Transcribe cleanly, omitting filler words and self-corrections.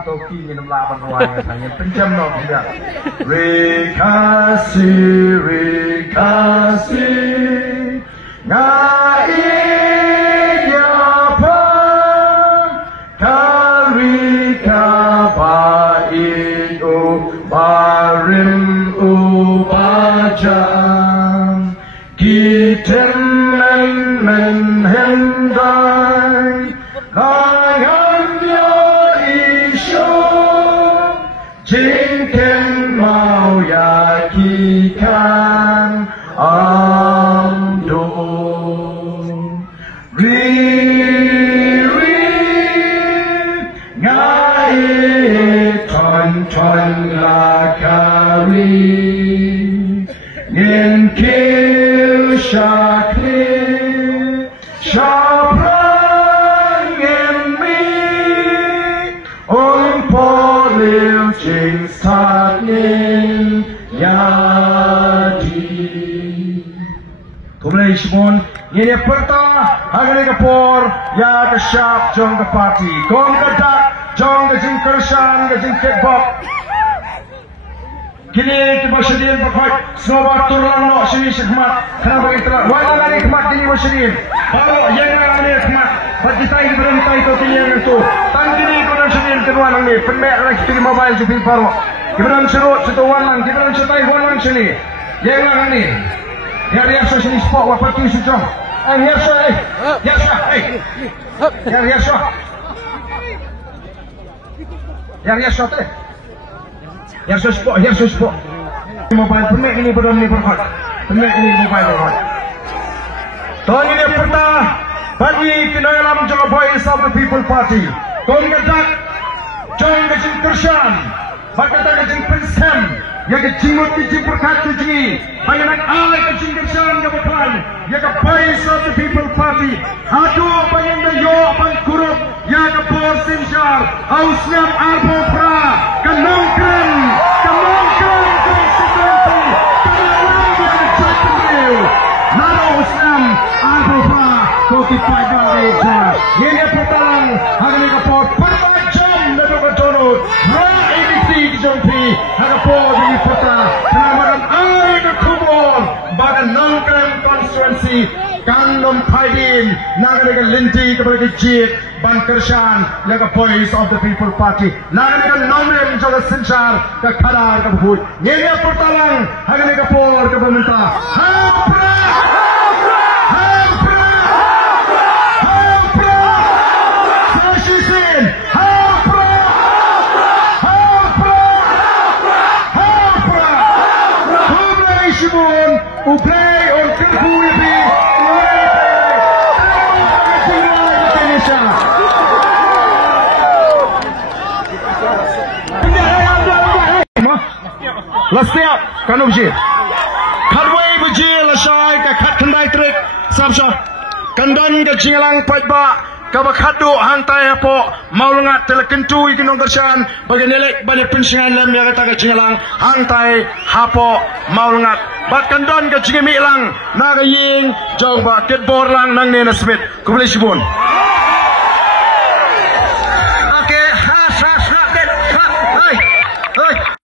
Toki minum lapan ruangnya hanya penjam no tidak. Rekasi ngai apa karika baik barim ubajang kita menhendai Jingken mau yakikan amdo Riri ngai ton lakari Ngin kil shakli Shapran ngin mi Liu Jing Starting Yadi Kumulai Shimon Ini pertama Agani Kapor Ya ke Syap Jong ke Parti Kong ke Dak Jong ke Jing Kershan ke Jing Kekbok Kini kita bersedia berkhidmat Semua turun lo sini khidmat Kenapa kita Wala lagi khidmat kini bersedia Baru yang lagi khidmat Bagi saya berhenti itu kini itu Tangki ni kita bersedia kedua ni Penmek lagi kini mobile jadi baru Kita bersedia satu walang Kita bersedia walang sini Yang lagi ni Yang riasa sini sport Wapar tu sujong Riasa Riasa Yang riasa Yang riasa tu Yang suspok mobile penek ini belum ni berhad penek ini mobile berhad tahun ini pertama bagi kena dalam jaga Voice of the People Party kau ngadak Jong Gajing Kershan bakata Gajing Pensem yang kejimut dijim berkatu jingi banyak alai Gajing Kershan yang berpelan yang Voice of the People Party aduh banyak yo bangkurup yang Bor Simshar Ausnam Arbo Pra Kanongkren konstituensi Kanongkren yang Jakarta Naro Ausnam Arbo Pra Koki Paiba Reja ini pertalang hari ini kapor perbajam dan keconot Ra edisi dijompi kapor jadi peta kenamakan air ke kubur badan Nongkren konstituensi Kandom Paidin Nagarikan Linti kepada Jit Ban Kershan Lega Voice of the People Party Nagarikan Nomrem Jaga Sinsar Ke Kadar ke Bukut Nyenya pertalang Hagani Kapor ke pemerintah Hampra Hampra Hampra Sashisin Hampra Hampra Hampra Hublai Shimon Ublai on Kirku Yipi Lestiap kanu biji kadway biji lasai ka khat khandai trik sabsha kandan ka jingalang paitba ka bakhadu hantai apo maulungat telekentu ikinong Kershan bagi nelek bani pensingan lam ya kata ka jingalang hantai hapo maulungat bat kandan ka jingami lang naga ying jong ba ketbor lang nang nena smith kubli sibun